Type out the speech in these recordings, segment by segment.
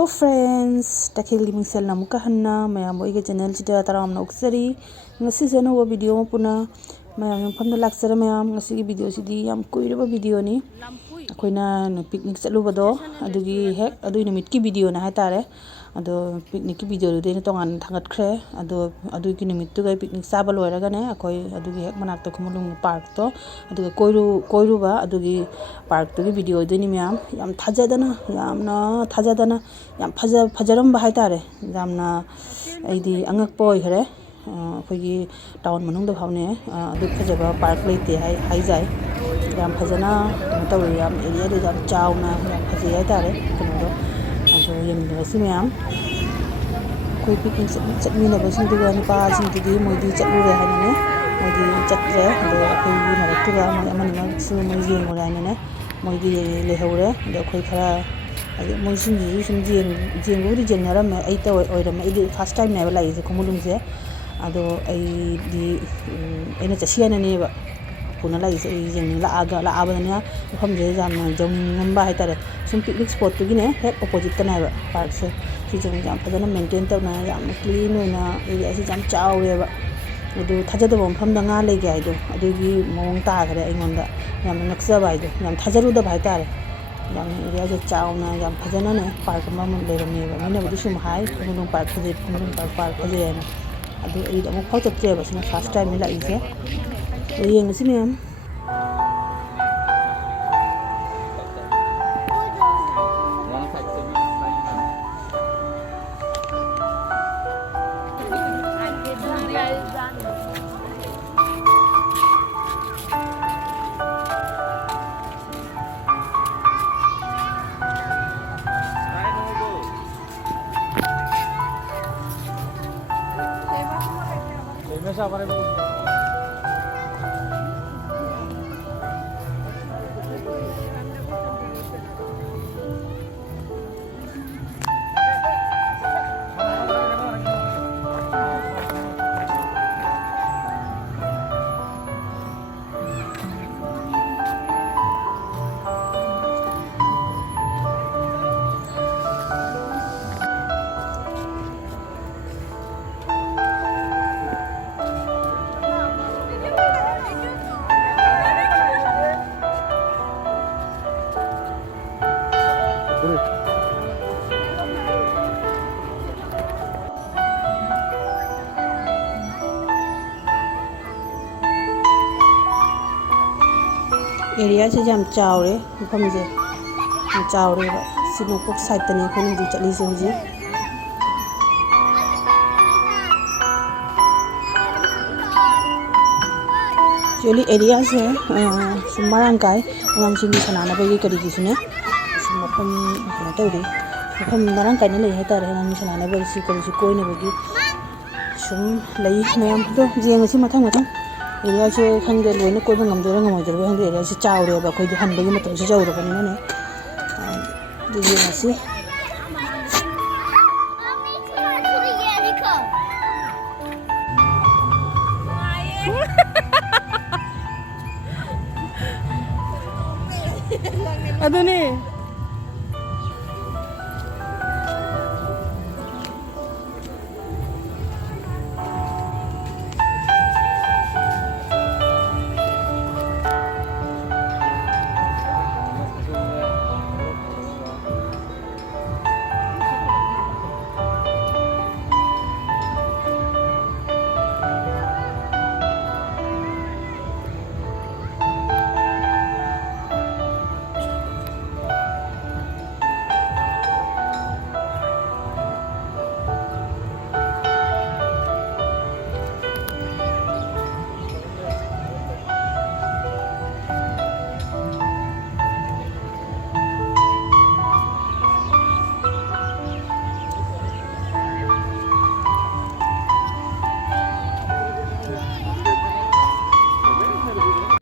Hello friends, Takhil Gaming Cell namuka hanna mayam boiga channel chida taram na uksari ngasi seno wo video puna mayam famna laksara mayam ngasi gi video sidi yam koiraba video ni akoina no picnic chalu bado adugi hek adui numit ki video na haitare ado picnic ki video de ne tongan thangat khre ado adui ki numit tu gai picnic saba loiraga ne akoi adugi hek manak to khumulung park to adugi koiru ba adugi park to gi video de ni mayam yam thajadana yam fajaram ba haitare yamna aidi angak poi khare अखोगी town मनुंग द भावने अदु फजबा park लेते high जाय याम फजना तौ याम area दे याम चावना याम फजे हाय तारे कनो अदु यम दसी मयाम कोई पिकिंग चटनी न बसिंग दुगा नि पा सिंग दि मोदी चटलु रे हाने मोदी चटरे अदु अखोगी नरतुगा मनि न सु मोजी मोराने ने मोदी ले हौरे अदु अखोई खरा अदु मोसिंग जी सुम जेंगुरी जेंगरा मे आई तो ओइरम आई फर्स्ट टाइम ने लाइ जे खुमुलुंग जे ado ai di ena chasiana ne ba puna lai se jeng la aba ne pham je jam jong ngamba hai tare sum picnic spot tu gine hek opposite ta na ba park se si jeng jam phadana maintain ta na yam clean na area si jam chaw re ba adu thajada bom pham da nga le ga ido adu gi mong ta gare ai ngon da yam naksa ba ido yam thajaru da bai tare yam area je chaw na yam phadana ne park ma mun le ram ne ba ne ba sum hai khumulung park phaje na अभी ये तो मुख्य चक्के बस ना first time मिला इसे ये नसी में हम एरिया से जम चावरे मफम जे चावरे सिनोपुक साइड तने खोन जी चली से जी जोली एरिया से सुमारंगाय ngam sini sanana bagi kari gisune mafam na tawri mafam narang kai ne lei hai tar ngam sanana bagi si kari si koi ne bagi sum lei mayam do jeng si mathang area se khang de loina koi bangam de ngam de hang de area se chawre ba khoi de han bagi matam se jawre ba ni ne de jeng si adone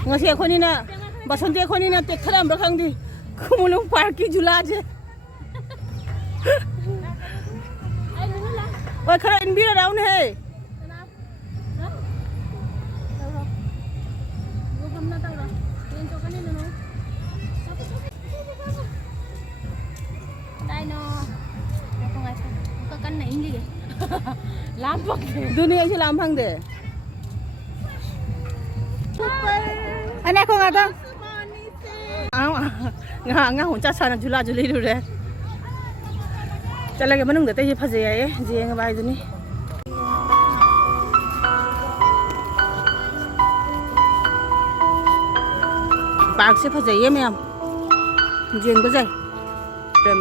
ngasi akhoni na basante akhoni na tekharam rakhang di khumulung park ki jula je oi khara in be around hai lam phang de du ni ai lam phang de anh không ngờ đâu nga hon cha sana jula juli du re chala ge manung de te phaje ai je nga bai du ni park se phaje ye me am jeng ba jai dem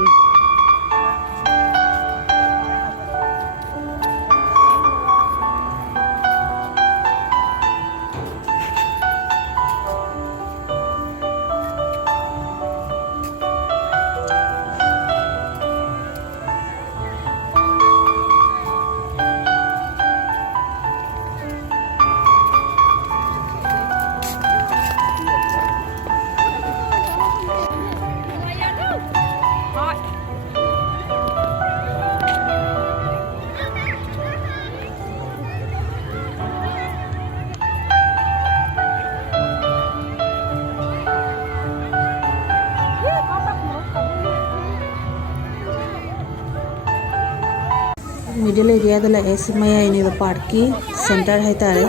middle area da la es maya ini ba park ki center hai tare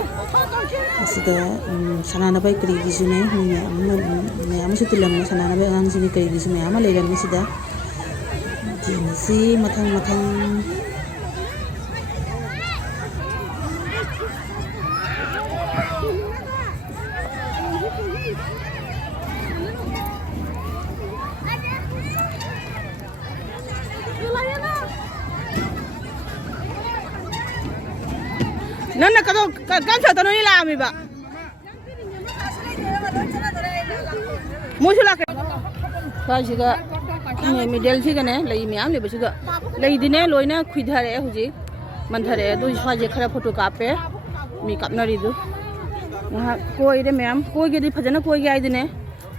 asida sanana bai kri gi june me am su tilam sanana bai ang sini kri gi me am le ram sida jinsi mathang mathang nana kado kan sa tano ni lami ba musula ke ka jiga middle ji gane lai mi am le ba jiga lai dine loina khuidhare huji mandhare do jwa je khara photo kape mi kapnari du na koi de ma'am koi ge di phajana koi ge ai dine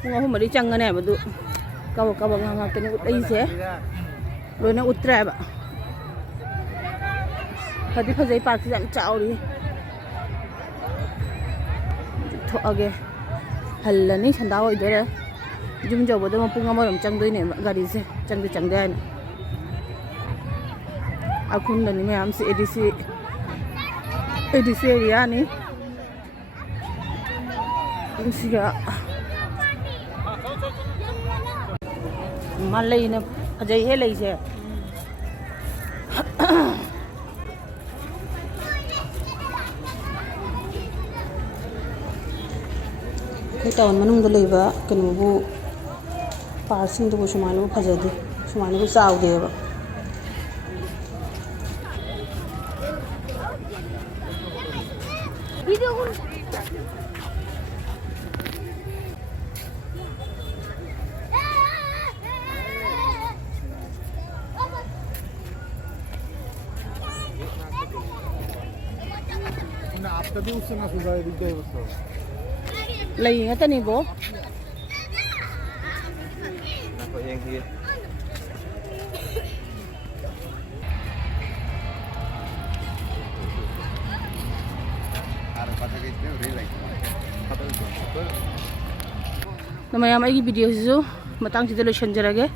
ngo mari changane ba du ka ba nga ke ne dai se loina utra ba Hadi phajai park jam chauri tho age hallani chanda oi dere jum job da pung amaram changdoi ne gari se changde na akhun dani me am se edc area ni insiga malai na phajai he lai se cái tàu manung da leiba kanu bu parsing du sumanu phajadi sumanu bu saw de ba video ना आपका भी उससे ना सुधार दिख जाए बस lai nga tani bo ना को yang dia ada kata gitu udah like namayam ai video su matang chide lo shanjarage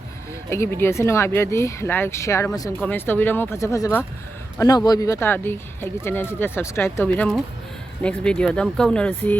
ai video se nungai biradi like share amasung comments to biramo phaja ba ano boy bi bata di ai channel sida subscribe to biramo next video dam kaunarasi